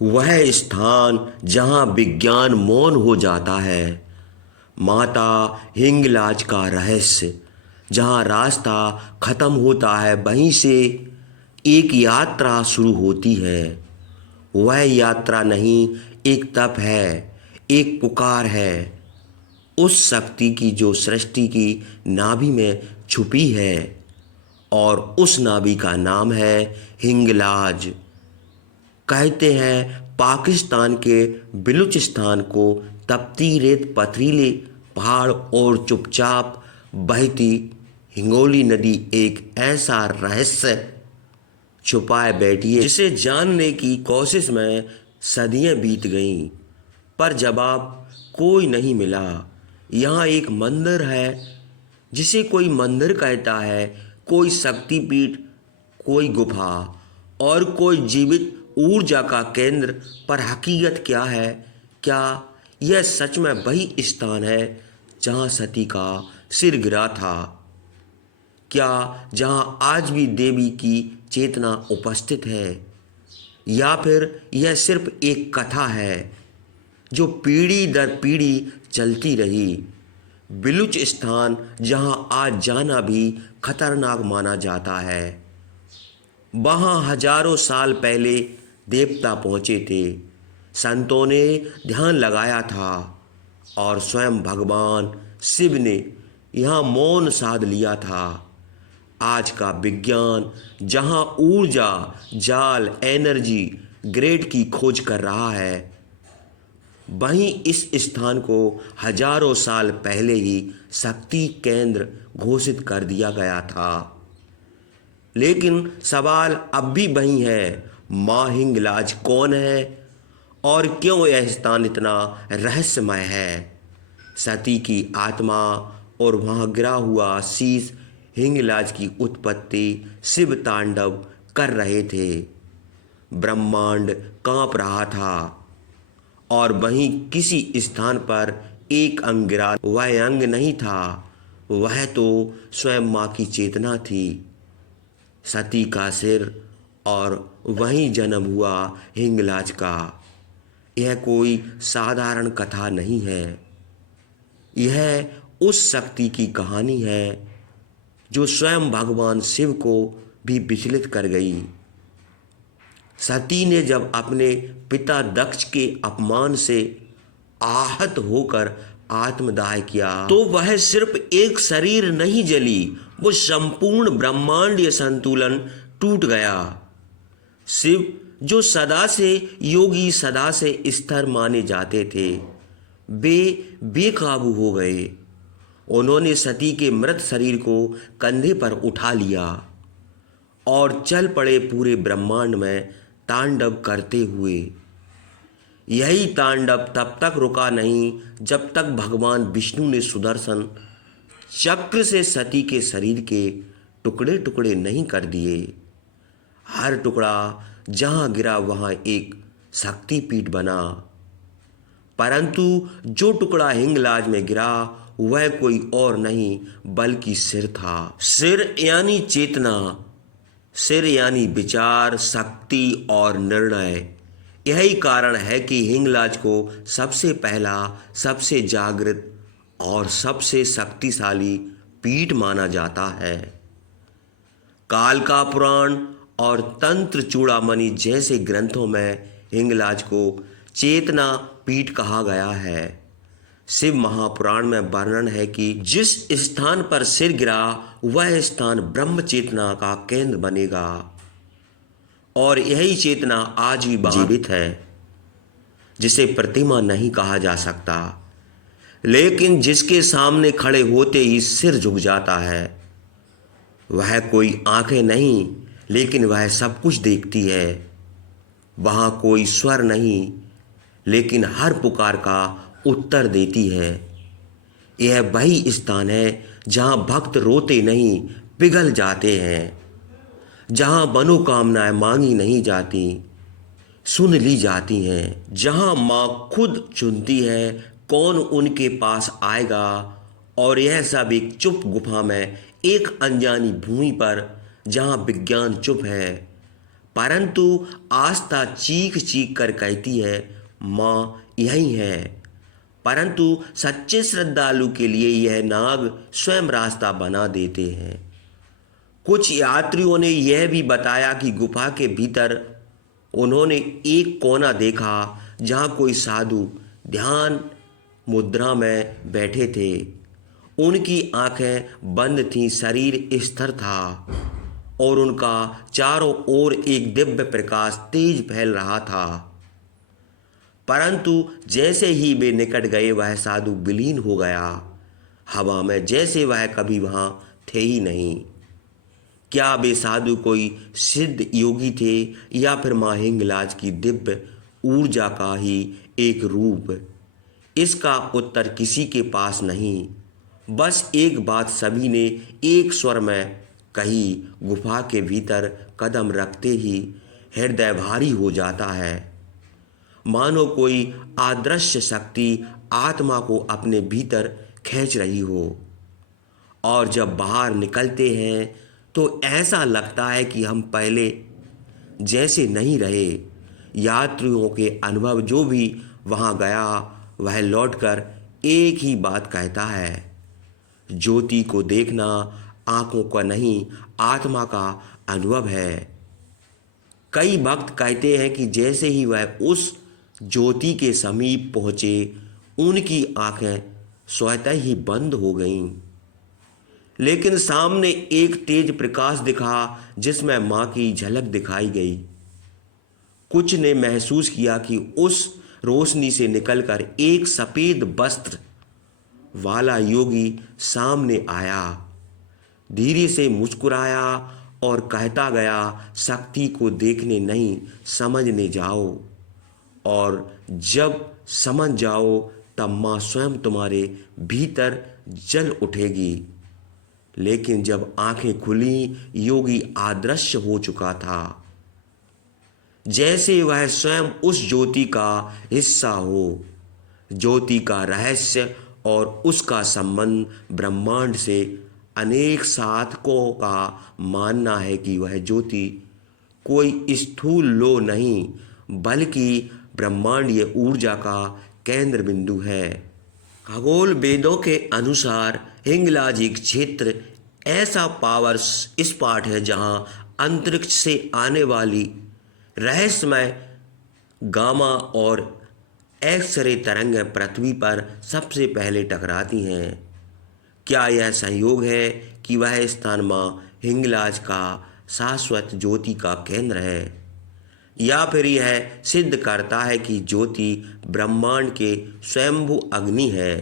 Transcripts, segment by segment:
वह स्थान जहाँ विज्ञान मौन हो जाता है, माता हिंगलाज का रहस्य। जहाँ रास्ता खत्म होता है वहीं से एक यात्रा शुरू होती है। वह यात्रा नहीं, एक तप है, एक पुकार है उस शक्ति की जो सृष्टि की नाभि में छुपी है। और उस नाभि का नाम है हिंगलाज। कहते हैं पाकिस्तान के बलूचिस्तान को तपती रेत, पथरीले पहाड़ और चुपचाप बहती हिंगोली नदी एक ऐसा रहस्य छुपाए बैठी है जिसे जानने की कोशिश में सदियां बीत गईं, पर जवाब कोई नहीं मिला। यहाँ एक मंदिर है जिसे कोई मंदिर कहता है, कोई शक्तिपीठ, कोई गुफा और कोई जीवित ऊर्जा का केंद्र। पर हकीकत क्या है? क्या यह सच में वही स्थान है जहाँ सती का सिर गिरा था? क्या जहाँ आज भी देवी की चेतना उपस्थित है? या फिर यह सिर्फ एक कथा है जो पीढ़ी दर पीढ़ी चलती रही? बलूचिस्तान जहां आज जाना भी खतरनाक माना जाता है, वहां हजारों साल पहले देवता पहुंचे थे, संतों ने ध्यान लगाया था और स्वयं भगवान शिव ने यहाँ मौन साध लिया था। आज का विज्ञान जहां ऊर्जा, जाल, एनर्जी ग्रेड की खोज कर रहा है, वहीं इस स्थान को हजारों साल पहले ही शक्ति केंद्र घोषित कर दिया गया था। लेकिन सवाल अब भी वही है, माँ हिंगलाज कौन है और क्यों यह स्थान इतना रहस्यमय है? सती की आत्मा और वहाँ गिरा हुआ शीश हिंगलाज की उत्पत्ति शिव तांडव कर रहे थे। ब्रह्मांड कांप रहा था और वहीं किसी स्थान पर एक अंग गिरा। वह अंग नहीं था, वह तो स्वयं माँ की चेतना थी, सती का सिर, और वहीं जन्म हुआ हिंगलाज का। यह कोई साधारण कथा नहीं है, यह उस शक्ति की कहानी है जो स्वयं भगवान शिव को भी विचलित कर गई। सती ने जब अपने पिता दक्ष के अपमान से आहत होकर आत्मदाह किया तो वह सिर्फ एक शरीर नहीं जली, वो संपूर्ण ब्रह्मांडीय संतुलन टूट गया। शिव जो सदा से योगी, सदा से स्थिर माने जाते थे, वे बेकाबू हो गए। उन्होंने सती के मृत शरीर को कंधे पर उठा लिया और चल पड़े पूरे ब्रह्मांड में तांडव करते हुए। यही तांडव तब तक रुका नहीं जब तक भगवान विष्णु ने सुदर्शन चक्र से सती के शरीर के टुकड़े टुकड़े नहीं कर दिए। हर टुकड़ा जहां गिरा वहां एक शक्तिपीठ बना। परंतु जो टुकड़ा हिंगलाज में गिरा वह कोई और नहीं बल्कि सिर था। सिर यानी चेतना, सिर यानी विचार, शक्ति और निर्णय। यही कारण है कि हिंगलाज को सबसे पहला, सबसे जागृत और सबसे शक्तिशाली पीठ माना जाता है। कालका पुराण और तंत्र चूड़ामणि जैसे ग्रंथों में हिंगलाज को चेतना पीठ कहा गया है। शिव महापुराण में वर्णन है कि जिस स्थान पर सिर गिरा वह स्थान ब्रह्म चेतना का केंद्र बनेगा और यही चेतना आज भी जीवित है, जिसे प्रतिमा नहीं कहा जा सकता, लेकिन जिसके सामने खड़े होते ही सिर झुक जाता है। वह कोई आंखें नहीं, लेकिन वह सब कुछ देखती है। वहाँ कोई स्वर नहीं, लेकिन हर पुकार का उत्तर देती है। यह वही स्थान है जहाँ भक्त रोते नहीं, पिघल जाते हैं, जहाँ मनोकामनाएं मांगी नहीं जाती, सुन ली जाती हैं, जहाँ माँ खुद चुनती है कौन उनके पास आएगा। और यह सब एक चुप गुफा में, एक अनजानी भूमि पर, जहाँ विज्ञान चुप है परंतु आस्था चीख चीख कर कहती है, माँ यही है। परंतु सच्चे श्रद्धालु के लिए यह नाग स्वयं रास्ता बना देते हैं। कुछ यात्रियों ने यह भी बताया कि गुफा के भीतर उन्होंने एक कोना देखा जहाँ कोई साधु ध्यान मुद्रा में बैठे थे। उनकी आंखें बंद थीं, शरीर स्थिर था और उनका चारों ओर एक दिव्य प्रकाश तेज फैल रहा था। परंतु जैसे ही वे निकट गए वह साधु विलीन हो गया हवा में, जैसे वह कभी वहाँ थे ही नहीं। क्या वे साधु कोई सिद्ध योगी थे या फिर माँ हिंगलाज की दिव्य ऊर्जा का ही एक रूप? इसका उत्तर किसी के पास नहीं। बस एक बात सभी ने एक स्वर में कही, गुफा के भीतर कदम रखते ही हृदय भारी हो जाता है, मानो कोई अदृश्य शक्ति आत्मा को अपने भीतर खींच रही हो। और जब बाहर निकलते हैं तो ऐसा लगता है कि हम पहले जैसे नहीं रहे। यात्रियों के अनुभव जो भी वहाँ गया वह लौटकर एक ही बात कहता है, ज्योति को देखना आंखों का नहीं आत्मा का अनुभव है। कई भक्त कहते हैं कि जैसे ही वह उस ज्योति के समीप पहुँचे उनकी आंखें स्वतः ही बंद हो गईं। लेकिन सामने एक तेज प्रकाश दिखा जिसमें माँ की झलक दिखाई गई। कुछ ने महसूस किया कि उस रोशनी से निकलकर एक सफ़ेद वस्त्र वाला योगी सामने आया, धीरे से मुस्कुराया और कहता गया, शक्ति को देखने नहीं समझने जाओ, और जब समझ जाओ तब माँ स्वयं तुम्हारे भीतर जल उठेगी। लेकिन जब आंखें खुली योगी अदृश्य हो चुका था, जैसे वह स्वयं उस ज्योति का हिस्सा हो। ज्योति का रहस्य और उसका संबंध ब्रह्मांड से अनेक साधकों का मानना है कि वह ज्योति कोई स्थूल लो नहीं बल्कि ब्रह्मांडीय ऊर्जा का केंद्र बिंदु है। खगोल वेदों के अनुसार हिंगलाज एक क्षेत्र ऐसा पावर स्पॉट है जहां अंतरिक्ष से आने वाली रहस्यमय गामा और एक्स-रे तरंगें पृथ्वी पर सबसे पहले टकराती हैं। क्या यह संयोग है कि वह स्थान माँ हिंगलाज का शाश्वत ज्योति का केंद्र है, या फिर यह सिद्ध करता है कि ज्योति ब्रह्मांड के स्वयंभू अग्नि है?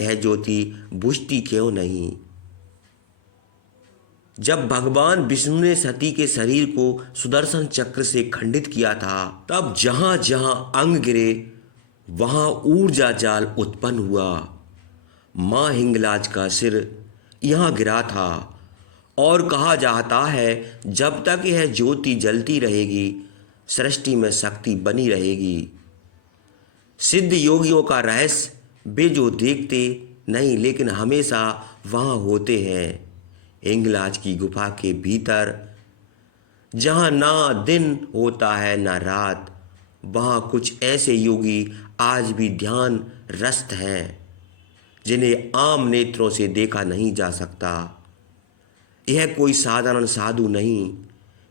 यह ज्योति बुझती क्यों नहीं? जब भगवान विष्णु ने सती के शरीर को सुदर्शन चक्र से खंडित किया था, तब जहां जहां अंग गिरे वहां ऊर्जा जाल उत्पन्न हुआ। माँ हिंगलाज का सिर यहाँ गिरा था और कहा जाता है जब तक यह ज्योति जलती रहेगी सृष्टि में शक्ति बनी रहेगी। सिद्ध योगियों का रहस्य वे जो देखते नहीं लेकिन हमेशा वहाँ होते हैं। हिंगलाज की गुफा के भीतर जहाँ ना दिन होता है ना रात, वहाँ कुछ ऐसे योगी आज भी ध्यान रस्त हैं जिन्हें आम नेत्रों से देखा नहीं जा सकता। यह कोई साधारण साधु नहीं,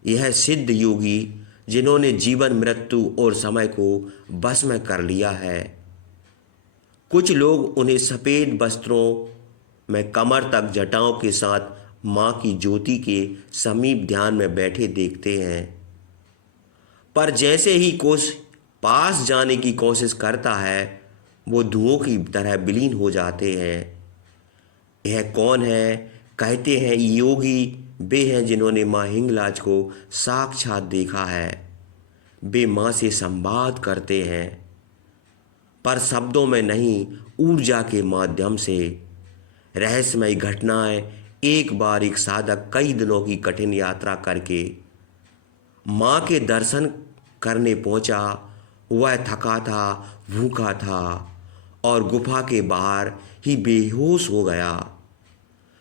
यह सिद्ध योगी जिन्होंने जीवन मृत्यु और समय को बस में कर लिया है। कुछ लोग उन्हें सफ़ेद वस्त्रों में कमर तक जटाओं के साथ माँ की ज्योति के समीप ध्यान में बैठे देखते हैं, पर जैसे ही कोई पास जाने की कोशिश करता है वो धुओं की तरह विलीन हो जाते हैं। यह कौन है? कहते हैं योगी वे हैं जिन्होंने माँ हिंगलाज को साक्षात देखा है। वे माँ से संवाद करते हैं, पर शब्दों में नहीं, ऊर्जा के माध्यम से। रहस्यमय घटनाएं। एक बार एक साधक कई दिनों की कठिन यात्रा करके माँ के दर्शन करने पहुंचा। वह थका था, भूखा था और गुफा के बाहर ही बेहोश हो गया।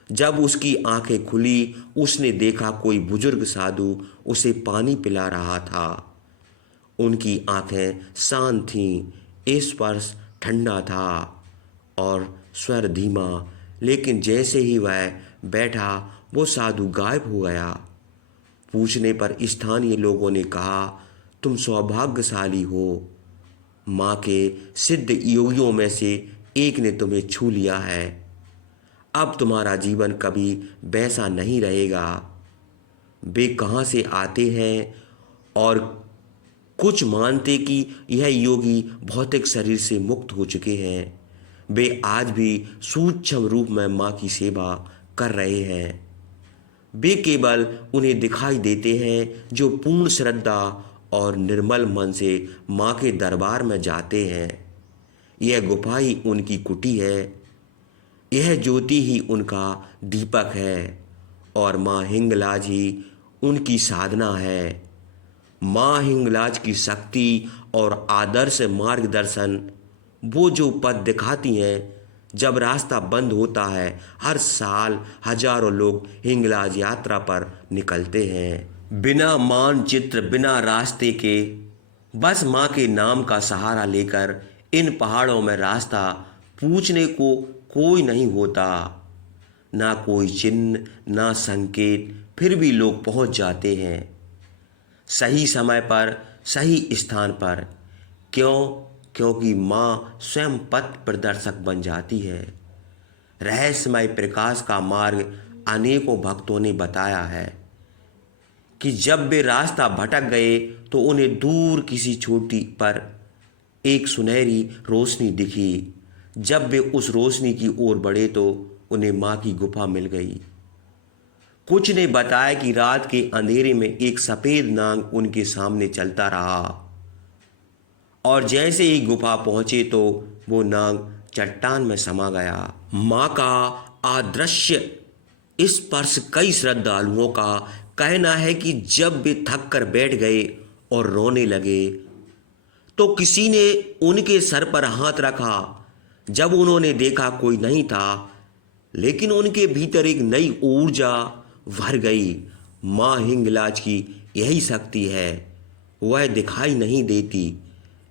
जब उसकी आंखें खुली, उसने देखा कोई बुजुर्ग साधु उसे पानी पिला रहा था। उनकी आंखें शांत थीं, स्पर्श ठंडा था और स्वर धीमा। लेकिन जैसे ही वह बैठा, वो साधु गायब हो गया। पूछने पर स्थानीय लोगों ने कहा, तुम सौभाग्यशाली हो, माँ के सिद्ध योगियों में से एक ने तुम्हें छू लिया है। अब तुम्हारा जीवन कभी वैसा नहीं रहेगा। वे कहाँ से आते हैं? और कुछ मानते कि यह योगी भौतिक शरीर से मुक्त हो चुके हैं। वे आज भी सूक्ष्म रूप में माँ की सेवा कर रहे हैं। वे केवल उन्हें दिखाई देते हैं जो पूर्ण श्रद्धा और निर्मल मन से माँ के दरबार में जाते हैं। यह गुफा ही उनकी कुटी है, यह ज्योति ही उनका दीपक है और माँ हिंगलाज ही उनकी साधना है। माँ हिंगलाज की शक्ति और आदर्श मार्गदर्शन, वो जो पथ दिखाती हैं। जब रास्ता बंद होता है, हर साल हजारों लोग हिंगलाज यात्रा पर निकलते हैं, बिना मानचित्र, बिना रास्ते के, बस माँ के नाम का सहारा लेकर। इन पहाड़ों में रास्ता पूछने को कोई नहीं होता, ना कोई चिन्ह, ना संकेत, फिर भी लोग पहुंच जाते हैं सही समय पर, सही स्थान पर। क्यों? क्योंकि माँ स्वयं पथ प्रदर्शक बन जाती है। रहस्यमय प्रकाश का मार्ग अनेकों भक्तों ने बताया है कि जब वे रास्ता भटक गए तो उन्हें दूर किसी चोटी पर एक सुनहरी रोशनी दिखी। जब वे उस रोशनी की ओर बढ़े तो उन्हें माँ की गुफा मिल गई। कुछ ने बताया कि रात के अंधेरे में एक सफेद नाग उनके सामने चलता रहा और जैसे ही गुफा पहुंचे तो वो नाग चट्टान में समा गया। माँ का अदृश्य स्पर्श, कई श्रद्धालुओं का कहना है कि जब वे थक कर बैठ गए और रोने लगे तो किसी ने उनके सर पर हाथ रखा। जब उन्होंने देखा कोई नहीं था, लेकिन उनके भीतर एक नई ऊर्जा भर गई। माँ हिंगलाज की यही शक्ति है, वह दिखाई नहीं देती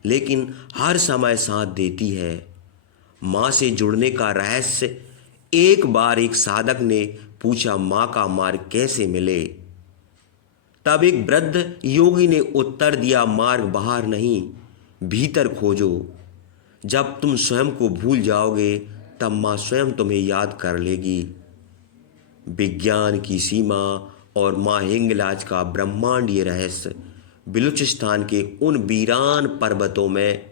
लेकिन हर समय साथ देती है। माँ से जुड़ने का रहस्य। एक बार एक साधक ने पूछा, माँ का मार्ग कैसे मिले? तब एक वृद्ध योगी ने उत्तर दिया, मार्ग बाहर नहीं, भीतर खोजो। जब तुम स्वयं को भूल जाओगे तब माँ स्वयं तुम्हें याद कर लेगी। विज्ञान की सीमा और माँ हिंगलाज का ब्रह्मांडीय रहस्य। बलूचिस्तान के उन वीरान पर्वतों में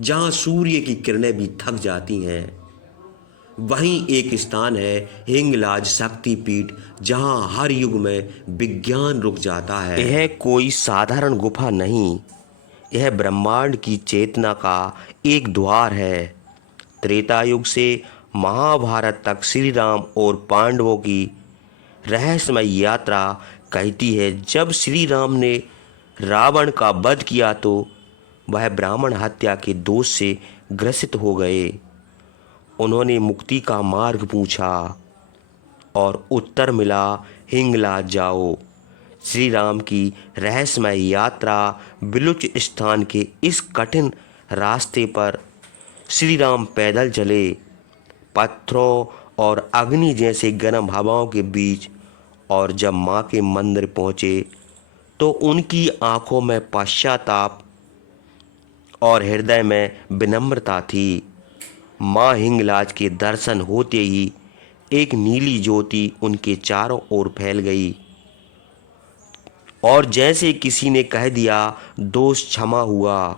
जहाँ सूर्य की किरणें भी थक जाती हैं, वहीं एक स्थान है हिंगलाज शक्तिपीठ, जहाँ हर युग में विज्ञान रुक जाता है। यह कोई साधारण गुफा नहीं, यह ब्रह्मांड की चेतना का एक द्वार है। त्रेता युग से महाभारत तक श्री राम और पांडवों की रहस्यमय यात्रा कहती है, जब श्री राम ने रावण का वध किया तो वह ब्राह्मण हत्या के दोष से ग्रसित हो गए। उन्होंने मुक्ति का मार्ग पूछा और उत्तर मिला, हिंगलाज जाओ। श्री राम की रहस्यमय यात्रा। बलूचिस्तान के इस कठिन रास्ते पर श्री राम पैदल चले, पत्थरों और अग्नि जैसे गर्म हवाओं के बीच, और जब माँ के मंदिर पहुँचे तो उनकी आंखों में पश्चाताप और हृदय में विनम्रता थी। माँ हिंगलाज के दर्शन होते ही एक नीली ज्योति उनके चारों ओर फैल गई और जैसे किसी ने कह दिया, दोष क्षमा हुआ।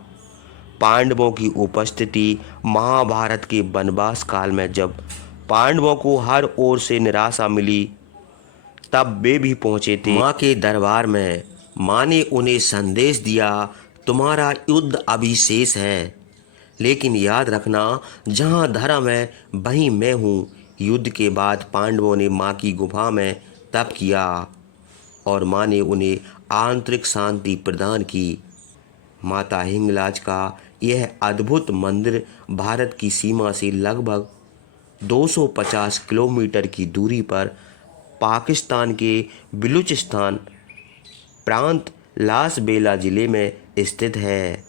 पांडवों की उपस्थिति। महाभारत के वनवास काल में जब पांडवों को हर ओर से निराशा मिली, तब वे भी पहुंचे थे माँ के दरबार में। माँ ने उन्हें संदेश दिया, तुम्हारा युद्ध अभी शेष है, लेकिन याद रखना, जहाँ धर्म है वहीं मैं हूँ। युद्ध के बाद पांडवों ने माँ की गुफा में तप किया और माँ ने उन्हें आंतरिक शांति प्रदान की। माता हिंगलाज का यह अद्भुत मंदिर भारत की सीमा से लगभग 250 किलोमीटर की दूरी पर पाकिस्तान के बलूचिस्तान प्रांत लास बेला ज़िले में स्थित है।